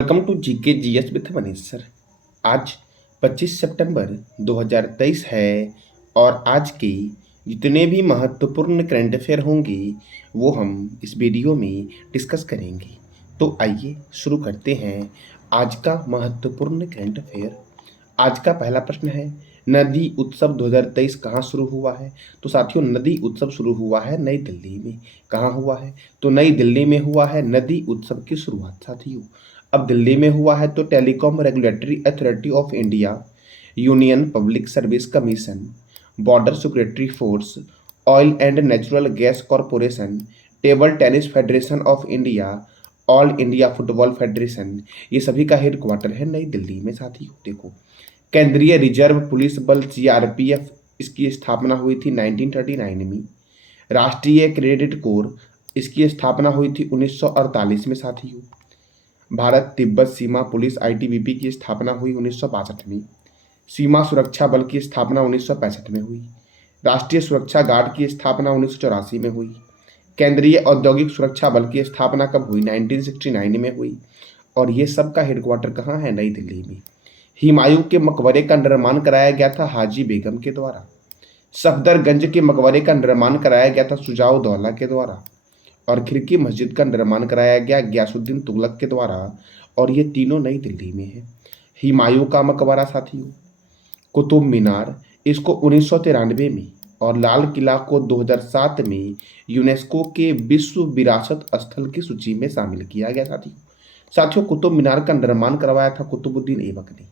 Welcome to GK GS with Manish sir. आज 25 सितंबर 2023 है और आज की जितने भी महत्वपूर्ण करंट अफेयर होंगे वो हम इस वीडियो में डिस्कस करेंगे। तो आइए शुरू करते हैं आज का महत्वपूर्ण करंट अफेयर। आज का पहला प्रश्न है, नदी उत्सव 2023 कहाँ शुरू हुआ है? तो साथियों, नदी उत्सव शुरू हुआ है नई दिल्ली में। कहाँ हुआ है? तो नई दिल्ली में हुआ है नदी उत्सव की शुरुआत साथियों। अब दिल्ली में हुआ है तो telecom regulatory authority of India, union public service commission, border security force, oil and natural gas corporation, table tennis federation of India, all India football federation, ये सभी का हेडक्वार्टर है नई दिल्ली में साथियों। देखो, केंद्रीय रिजर्व पुलिस बल सीआरपीएफ, इसकी स्थापना हुई थी 1939 में। राष्ट्रीय क्रेडिट कोर, इसकी स्थापना हुई थी 1948 में साथियों। भारत तिब्बत सीमा पुलिस आईटीबीपी की स्थापना हुई 1962 में। सीमा सुरक्षा बल की स्थापना 1965 में हुई। राष्ट्रीय सुरक्षा गार्ड की स्थापना 1984 में हुई। केंद्रीय औद्योगिक सुरक्षा बल की स्थापना कब हुई? 1969 में हुई। और ये सब का हेडक्वार्टर कहाँ है? नई दिल्ली में। हुमायूं के मकबरे का निर्माण कराया गया था हाजी बेगम के द्वारा। सफदरगंज के मकबरे का निर्माण कराया गया था शुजाउद्दौला के द्वारा। और खिड़की मस्जिद का निर्माण कराया गया गयासुद्दीन तुगलक के द्वारा। और ये तीनों नई दिल्ली में है। हुमायूं का मकबरा साथियों, कुतुब मीनार, इसको 1993 में, और लाल किला को 2007 में यूनेस्को के विश्व विरासत स्थल की सूची में शामिल किया गया साथियों। कुतुब मीनार का निर्माण करवाया था कुतुबुद्दीन ऐबक ने।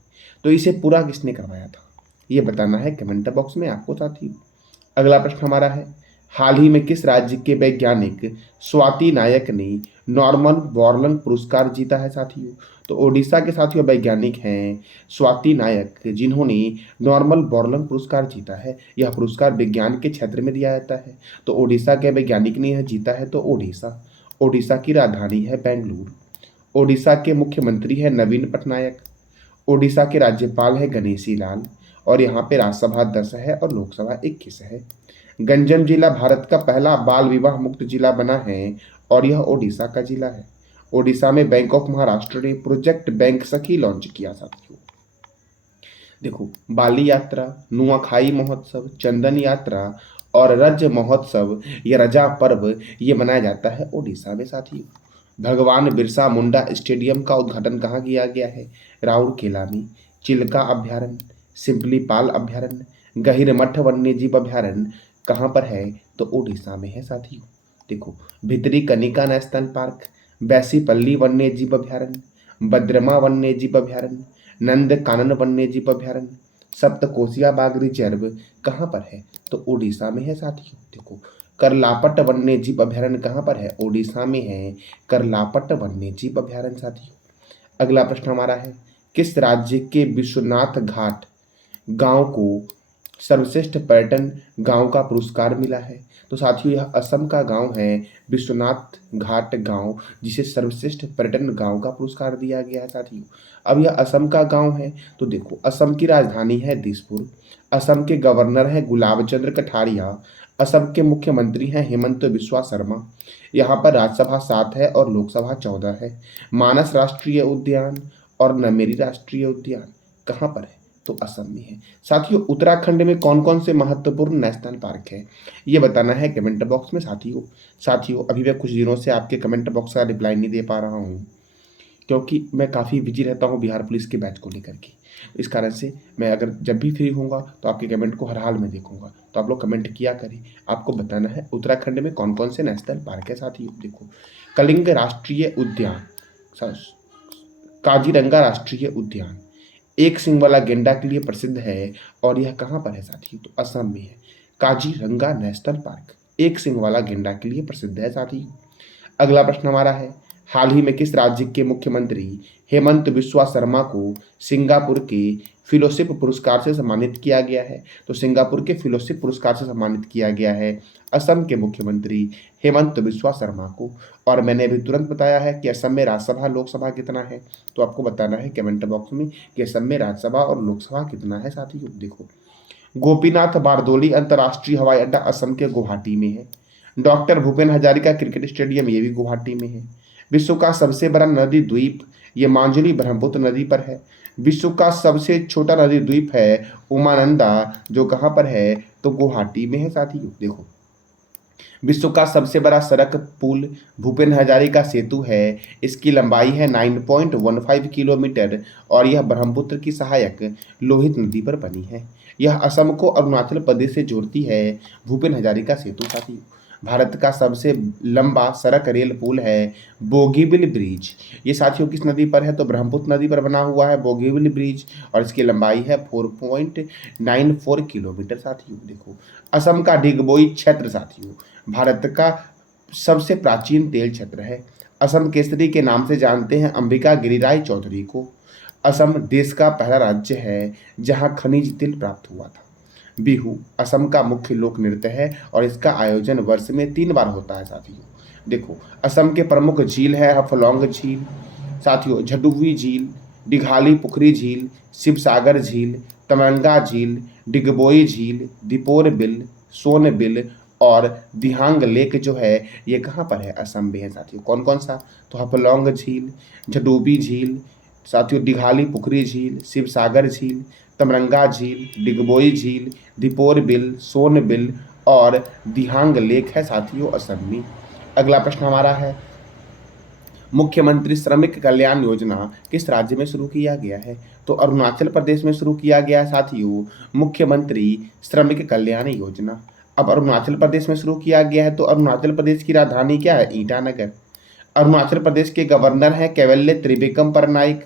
तो इसे पूरा किसने करवाया था, ये बताना है कमेंट बॉक्स में आपको साथियों। अगला प्रश्न हमारा है, हाल ही में किस राज्य के वैज्ञानिक स्वाति नायक ने नॉर्मन बोरलॉग पुरस्कार जीता है साथियों? तो ओडिशा के साथियों वैज्ञानिक हैं स्वाति नायक, जिन्होंने नॉर्मन बोरलॉग पुरस्कार जीता है। यह पुरस्कार विज्ञान के क्षेत्र में दिया जाता है। तो ओडिशा के वैज्ञानिक ने यह जीता है। तो ओडिशा की राजधानी है बेंगलुरु। ओडिशा के मुख्यमंत्री है नवीन पटनायक। ओडिशा के राज्यपाल है गणेशी लाल। और यहाँ पे राज्यसभा 10 है और लोकसभा 21 है। गंजम जिला भारत का पहला बाल विवाह मुक्त जिला बना है और यह ओडिशा का जिला है। ओडिशा में बैंक ऑफ महाराष्ट्र ने प्रोजेक्ट बैंक सखी लॉन्च किया साथियों। देखो, बाली यात्रा, नुआखाई महोत्सव, चंदन यात्रा और रज महोत्सव, ये रजा पर्व, ये मनाया जाता है ओडिशा में साथियों। भगवान बिरसा मुंडा स्टेडियम का उद्घाटन कहाँ किया गया है? राउरकेला में। चिल्का अभ्यारण्य, सिंपली पाल अभ्यारण्य, गहिरमठ वन्यजीव अभ्यारण्य कहाँ पर है? तो ओडिशा में है साथियों। देखो, भितरी कनिका नेशनल पार्क, बैसीपल्ली वन्यजीव अभ्यारण्य, बद्रमा वन्यजीव अभ्यारण्य, नंद कानन वन्यजीव अभ्यारण्य, सप्तकोशिया बाघ रिजर्व कहाँ पर है? तो ओडिशा में है साथियों। देखो, करलापट वन्यजीव अभ्यारण्य कहाँ पर है? ओडिशा में है करलापट वन्यजीव अभ्यारण्य साथियों। अगला प्रश्न हमारा है, किस राज्य के विश्वनाथ घाट गांव को सर्वश्रेष्ठ पर्यटन गांव का पुरस्कार मिला है? तो साथियों, यह असम का गांव है विश्वनाथ घाट गांव, जिसे सर्वश्रेष्ठ पर्यटन गांव का पुरस्कार दिया गया है साथियों। अब यह असम का गांव है। तो देखो, असम की राजधानी है दिसपुर। असम के गवर्नर हैं गुलाब चंद्र कटारिया। असम के मुख्यमंत्री हैं हेमंत बिस्वा शर्मा। यहाँ पर राज्यसभा 7 है और लोकसभा 14 है। मानस राष्ट्रीय उद्यान और नमेरी राष्ट्रीय उद्यान कहाँ पर है? तो असम में है साथियों। उत्तराखंड में कौन कौन से महत्वपूर्ण नेशनल पार्क है, ये बताना है कमेंट बॉक्स में साथियों अभी मैं कुछ दिनों से आपके कमेंट बॉक्स का रिप्लाई नहीं दे पा रहा हूँ, क्योंकि मैं काफ़ी बिजी रहता हूँ बिहार पुलिस के बैच को लेकर के। इस कारण से मैं अगर जब भी फ्री होऊंगा तो आपके कमेंट को हर हाल में देखूंगा। तो आप लोग कमेंट किया करें। आपको बताना है उत्तराखंड में कौन कौन से नेशनल पार्क है साथियों। देखो, कलिंग राष्ट्रीय उद्यान, काजीरंगा राष्ट्रीय उद्यान एक सिंग वाला गेंडा के लिए प्रसिद्ध है और यह कहाँ पर है साथियों? तो असम में है। काजीरंगा नेशनल पार्क एक सिंग वाला गेंडा के लिए प्रसिद्ध है साथियों। अगला प्रश्न हमारा है, हाल ही में किस राज्य के मुख्यमंत्री हेमंत बिस्वा शर्मा को सिंगापुर के फेलोशिप पुरस्कार से सम्मानित किया गया है? तो सिंगापुर के फेलोशिप पुरस्कार से सम्मानित किया गया है असम के मुख्यमंत्री हेमंत बिस्वा शर्मा को। और मैंने अभी तुरंत बताया है कि असम में राज्यसभा लोकसभा कितना है। तो आपको बताना है कमेंट बॉक्स में कि असम में राज्यसभा और लोकसभा कितना है साथियों। देखो, गोपीनाथ बारदोली अंतर्राष्ट्रीय हवाई अड्डा असम के गुवाहाटी में है। Doctor Bhupen Hazarika cricket stadium, ये भी गुवाहाटी में है। विश्व का सबसे बड़ा नदी द्वीप ये मांजुली ब्रह्मपुत्र नदी पर है। विश्व का सबसे छोटा नदी द्वीप है उमानंदा, जो कहाँ पर है तो गुवाहाटी में है साथियों। देखो, विश्व का सबसे बड़ा सड़क पुल भूपेन हजारिका सेतु है। इसकी लंबाई है 9.15 किलोमीटर और यह ब्रह्मपुत्र की सहायक लोहित नदी पर बनी है। यह असम को अरुणाचल प्रदेश से जोड़ती है। भूपेन हजारिका सेतु साथियों भारत का सबसे लंबा सड़क रेल पुल है बोगीबिल ब्रिज। ये साथियों किस नदी पर है तो ब्रह्मपुत्र नदी पर बना हुआ है बोगीबिल ब्रिज और इसकी लंबाई है 4.94 किलोमीटर साथियों। देखो, असम का डिगबोई क्षेत्र साथियों भारत का सबसे प्राचीन तेल क्षेत्र है। असम केसरी के नाम से जानते हैं अंबिका गिरिराय चौधरी को। असम देश का पहला राज्य है जहां खनिज तेल प्राप्त हुआ था। बिहू असम का मुख्य लोक नृत्य है और इसका आयोजन वर्ष में 3 बार होता है साथियों। देखो, असम के प्रमुख झील है हफलौंग झील साथियों, झडुवी झील, दिघाली पुखरी झील, शिवसागर झील, तमंगा झील, डिगबोई झील, दीपोर बिल, सोनबिल और दिहांग लेक जो है ये कहाँ पर है असम में है साथियों। कौन कौन सा तो हफलौंग झील, झडूबी झील साथियों, दिघाली पुखरी झील, शिवसागर झील, तमरंगा झील, डिगबोई झील, दीपोर बिल, सोनबिल और दिहांग लेक है साथियों असम में। अगला प्रश्न हमारा है, मुख्यमंत्री श्रमिक कल्याण योजना किस राज्य में शुरू किया गया है तो अरुणाचल प्रदेश में शुरू किया गया है साथियों मुख्यमंत्री श्रमिक कल्याण योजना। अब अरुणाचल प्रदेश में शुरू किया गया है तो अरुणाचल प्रदेश की राजधानी क्या है ईटानगर। अरुणाचल प्रदेश के गवर्नर हैं कैवल्य त्रिविक्रम परनाइक।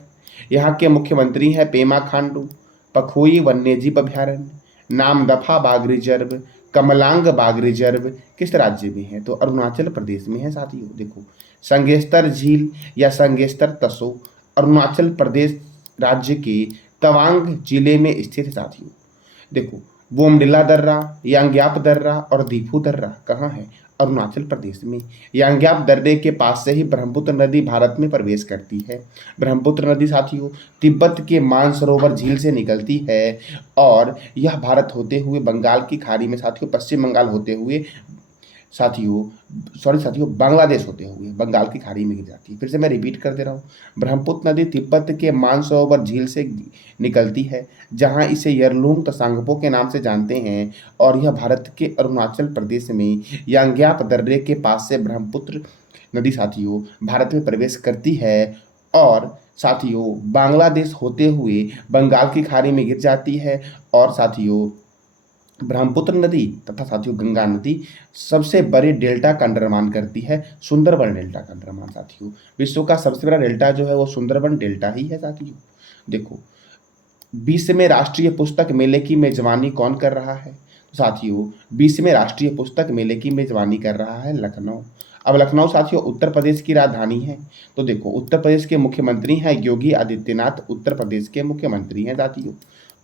यहाँ के मुख्यमंत्री हैं पेमा खांडू। पखोई वन्यजीव अभ्यारण्य, नामदफा बाघ रिजर्व, कमलांग बाघ रिजर्व किस राज्य में है तो अरुणाचल प्रदेश में है साथियों। देखो, संगेस्तर झील या संगेस्तर तसो अरुणाचल प्रदेश राज्य के तवांग जिले में स्थित है साथियों। देखो, बोमडिला दर्रा, यांग्याप दर्रा और दीफू दर्रा कहाँ है अरुणाचल प्रदेश में। यांग्याप दर्रे के पास से ही ब्रह्मपुत्र नदी भारत में प्रवेश करती है। ब्रह्मपुत्र नदी साथियों तिब्बत के मानसरोवर झील से निकलती है और यह भारत होते हुए बंगाल की खाड़ी में साथियों पश्चिम बंगाल होते हुए साथियों बांग्लादेश होते हुए बंगाल की खाड़ी में गिर जाती है। फिर से मैं रिपीट कर दे रहा हूँ, ब्रह्मपुत्र नदी तिब्बत के मानसरोवर झील से निकलती है जहाँ इसे यरलुंग तसांगपो के नाम से जानते हैं और यह भारत के अरुणाचल प्रदेश में यांग्याप दर्रे के पास से ब्रह्मपुत्र नदी साथियों भारत में प्रवेश करती है और साथियों बांग्लादेश होते हुए बंगाल की खाड़ी में गिर जाती है। और साथियों ब्रह्मपुत्र नदी तथा साथियों गंगा नदी सबसे बड़े डेल्टा का निर्माण करती है सुंदरबन डेल्टा का निर्माण साथियों। विश्व का सबसे बड़ा डेल्टा जो है वो सुंदरबन डेल्टा ही है साथियों। देखो, 20वें राष्ट्रीय पुस्तक मेले की मेजबानी कौन कर रहा है तो साथियों 20वें राष्ट्रीय पुस्तक मेले की मेजबानी कर रहा है लखनऊ। अब लखनऊ साथियों उत्तर प्रदेश की राजधानी है। तो देखो, उत्तर प्रदेश के मुख्यमंत्री हैं योगी आदित्यनाथ, उत्तर प्रदेश के मुख्यमंत्री हैं साथियों।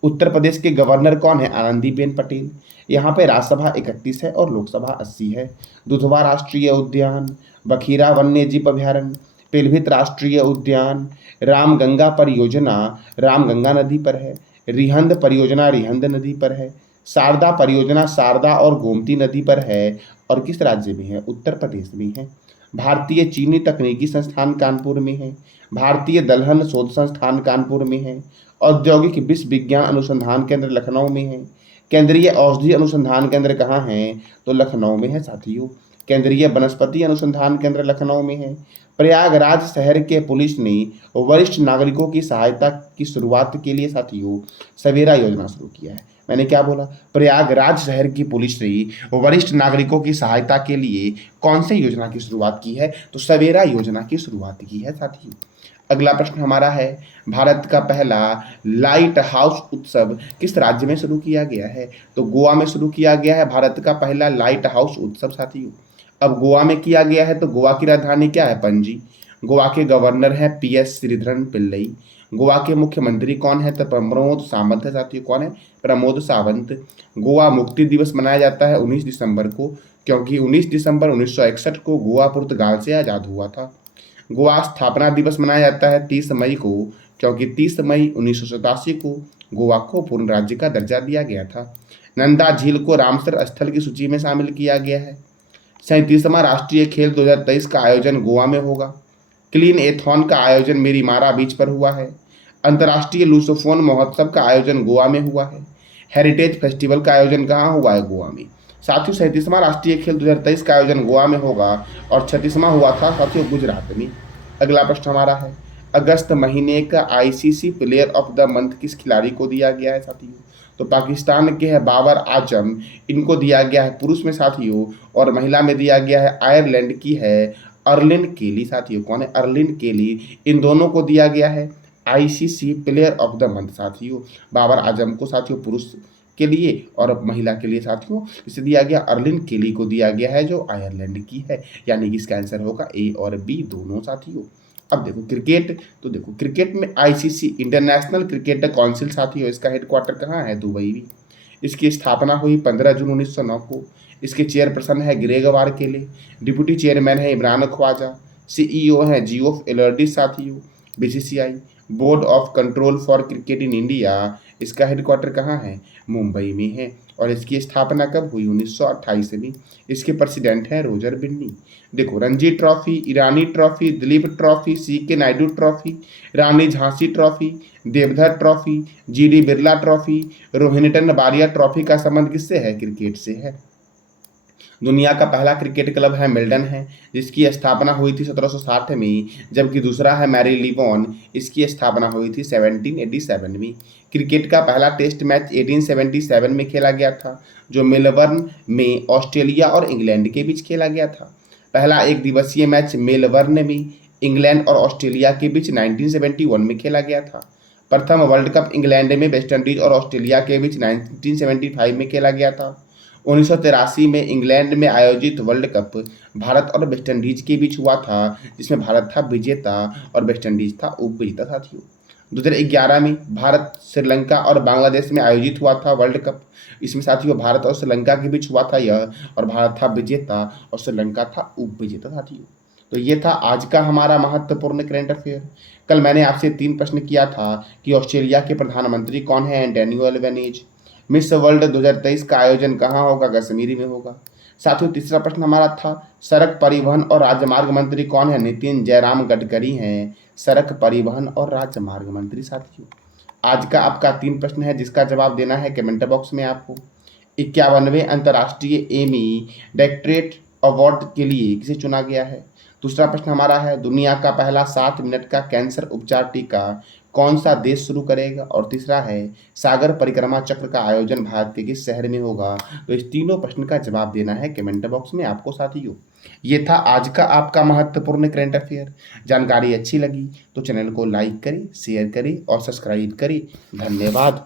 उत्तर प्रदेश के गवर्नर कौन है आनंदीबेन पटेल। यहाँ पे राज्यसभा 31 है और लोकसभा 80 है। दुधवा राष्ट्रीय उद्यान, बखीरा वन्यजीव अभ्यारण्य, पीलीभीत राष्ट्रीय उद्यान, रामगंगा परियोजना रामगंगा नदी पर है, रिहंद परियोजना रिहंद नदी पर है, शारदा परियोजना शारदा और गोमती नदी पर है और किस राज्य में है उत्तर प्रदेश में है। भारतीय चीनी तकनीकी संस्थान कानपुर में है, भारतीय दलहन शोध संस्थान कानपुर में है, औद्योगिक विश्व विज्ञान अनुसंधान केंद्र लखनऊ में है, केंद्रीय औषधि अनुसंधान केंद्र कहाँ है तो लखनऊ में है साथियों। केंद्रीय वनस्पति अनुसंधान केंद्र लखनऊ में है। प्रयागराज शहर के पुलिस ने वरिष्ठ नागरिकों की सहायता की शुरुआत के लिए साथियों सवेरा योजना शुरू किया है। मैंने क्या बोला, प्रयागराज शहर की पुलिस ने वरिष्ठ नागरिकों की सहायता के लिए कौन से योजना की शुरुआत की है तो सवेरा योजना की शुरुआत की है साथियों। अगला प्रश्न हमारा है, भारत का पहला लाइट हाउस उत्सव किस राज्य में शुरू किया गया है तो गोवा में शुरू किया गया है भारत का पहला लाइट हाउस उत्सव साथियों। अब गोवा में किया गया है तो गोवा की राजधानी क्या है पणजी। गोवा के गवर्नर हैं PS श्रीधरन पिल्लई। गोवा के मुख्यमंत्री कौन है तो प्रमोद सावंत है साथियों। कौन है प्रमोद सावंत। गोवा मुक्ति दिवस मनाया जाता है 19 दिसंबर को क्योंकि 19 दिसंबर 1961 को गोवा पुर्तगाल से आज़ाद हुआ था। गोवा स्थापना दिवस मनाया जाता है 30 मई को क्योंकि 30 मई 1987 को गोवा को पूर्ण राज्य का दर्जा दिया गया था। नंदा झील को रामसर स्थल की सूची में शामिल किया गया है। 37वां राष्ट्रीय खेल 2023 का आयोजन गोवा में होगा। क्लीन एथॉन का आयोजन मेरी मारा बीच पर हुआ है। अंतर्राष्ट्रीय लूसोफोन महोत्सव का आयोजन गोवा में हुआ है। हेरिटेज फेस्टिवल का आयोजन कहाँ हुआ है? गोवा में। साथियों 37वां राष्ट्रीय खेल 2023 का आयोजन गोवा में होगा और 36वां हुआ था साथियों गुजरात में। अगला प्रश्न हमारा है, अगस्त महीने का ICC player of the month किस खिलाड़ी को दिया गया है साथियों? तो पाकिस्तान के है बाबर आजम, इनको दिया गया है पुरुष में साथियों, और महिला में दिया गया है आयरलैंड की है अर्लिन केली साथियों। कौन है? अर्लिन केली। इन दोनों को दिया गया है ICC player of the month साथियों। बाबर आजम को साथियों पुरुष के लिए और महिला के लिए साथियों इसे दिया गया अर्लिन केली को दिया गया है जो आयरलैंड की है। यानी कि इसका आंसर होगा ए और बी दोनों साथियों। अब देखो क्रिकेट, तो देखो क्रिकेट में आईसीसी इंटरनेशनल क्रिकेट काउंसिल साथियों, इसका हेडक्वार्टर कहाँ है? दुबई में। इसकी स्थापना हुई 15 जून 1909 को। इसके चेयरपर्सन है ग्रेग वारकेले, डिप्टी चेयरमैन है इमरान ख्वाजा, सीईओ है जियोफ एलर्डी साथियों। BCCI board of control for cricket in India, इसका हेडक्वार्टर कहाँ है? मुंबई में है। और इसकी स्थापना कब हुई? 1928 में। इसके प्रेसिडेंट हैं रोजर बिन्नी। देखो Ranji Trophy, Irani Trophy, Duleep Trophy, CK Nayudu Trophy, Rani Jhansi Trophy, Deodhar Trophy, GD Birla Trophy, Rohinton Baria Trophy का संबंध किससे है? क्रिकेट से है। दुनिया का पहला क्रिकेट क्लब है मिल्टन है, जिसकी स्थापना हुई थी 1760 में, जबकि दूसरा है मैरी लिवॉन, इसकी स्थापना हुई थी 1787 में। क्रिकेट का पहला टेस्ट मैच 1877 में खेला गया था, जो मेलबर्न में ऑस्ट्रेलिया और इंग्लैंड के बीच खेला गया था। पहला एक दिवसीय मैच मेलबर्न में इंग्लैंड और ऑस्ट्रेलिया के बीच 1971 में खेला गया था। प्रथम वर्ल्ड कप इंग्लैंड में वेस्टइंडीज और ऑस्ट्रेलिया के बीच 1975 में खेला गया था। 1983 में इंग्लैंड में आयोजित वर्ल्ड कप भारत और वेस्टइंडीज के बीच हुआ था, जिसमें भारत था विजेता और वेस्टइंडीज था उपविजेता साथियों। 2011 में भारत, श्रीलंका और बांग्लादेश में आयोजित हुआ था वर्ल्ड कप। इसमें साथियों भारत और श्रीलंका के बीच हुआ था यह, और भारत था विजेता और श्रीलंका था उपविजेता साथियों। तो ये था आज का हमारा महत्वपूर्ण करंट अफेयर। कल मैंने आपसे 3 प्रश्न किया था कि ऑस्ट्रेलिया के प्रधानमंत्री कौन है? Antonio Albanese. मिस वर्ल्ड 2023 का आयोजन कहाँ होगा? कश्मीरी में होगा। साथियों तीसरा प्रश्न हमारा था, सड़क परिवहन और राजमार्ग मंत्री कौन है? नितिन जयराम गडकरी हैं सड़क परिवहन और राजमार्ग मंत्री साथियों। आज का आपका 3 प्रश्न है, जिसका जवाब देना है कमेंट बॉक्स में आपको। 51वें अंतर्राष्ट्रीय एमी डायरेक्टरेट अवार्ड के लिए किसे चुना गया है? दूसरा प्रश्न हमारा है, दुनिया का पहला 7 मिनट का कैंसर उपचार टीका कौन सा देश शुरू करेगा? और तीसरा है, सागर परिक्रमा चक्र का आयोजन भारत के किस शहर में होगा? तो इस तीनों प्रश्न का जवाब देना है कमेंट बॉक्स में आपको साथियों। ये था आज का आपका महत्वपूर्ण करंट अफेयर। जानकारी अच्छी लगी तो चैनल को लाइक करें, शेयर करें और सब्सक्राइब करें। धन्यवाद।